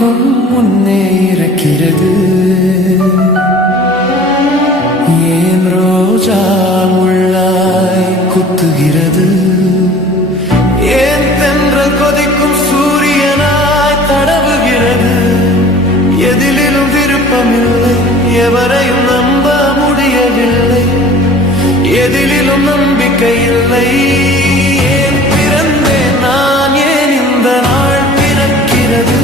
இருக்கும் முன்னே இருக்கிறது. ஏன் ரோஜா முள்ளாய் குத்துகிறது? ஏன் தென்றல் கொதிக்கும் சூரியனாய் தடவுகிறது? எதிலும் விருப்பமில்லை, எவரையும் நம்ப முடியவில்லை, எதிலும் நம்பிக்கை இல்லை. ஏன் பிறந்தேன் நான், ஏன் இந்த நாள் பிறக்கிறது?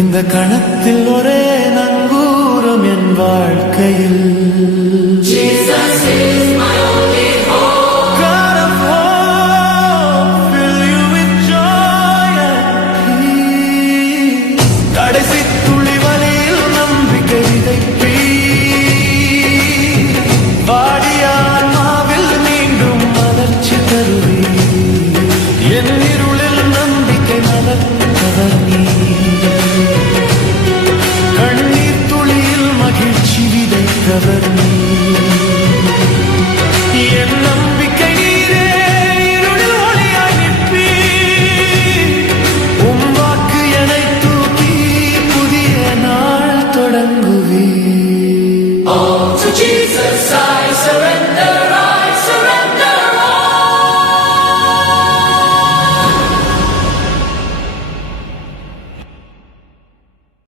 இந்த கணத்தில் ஒரே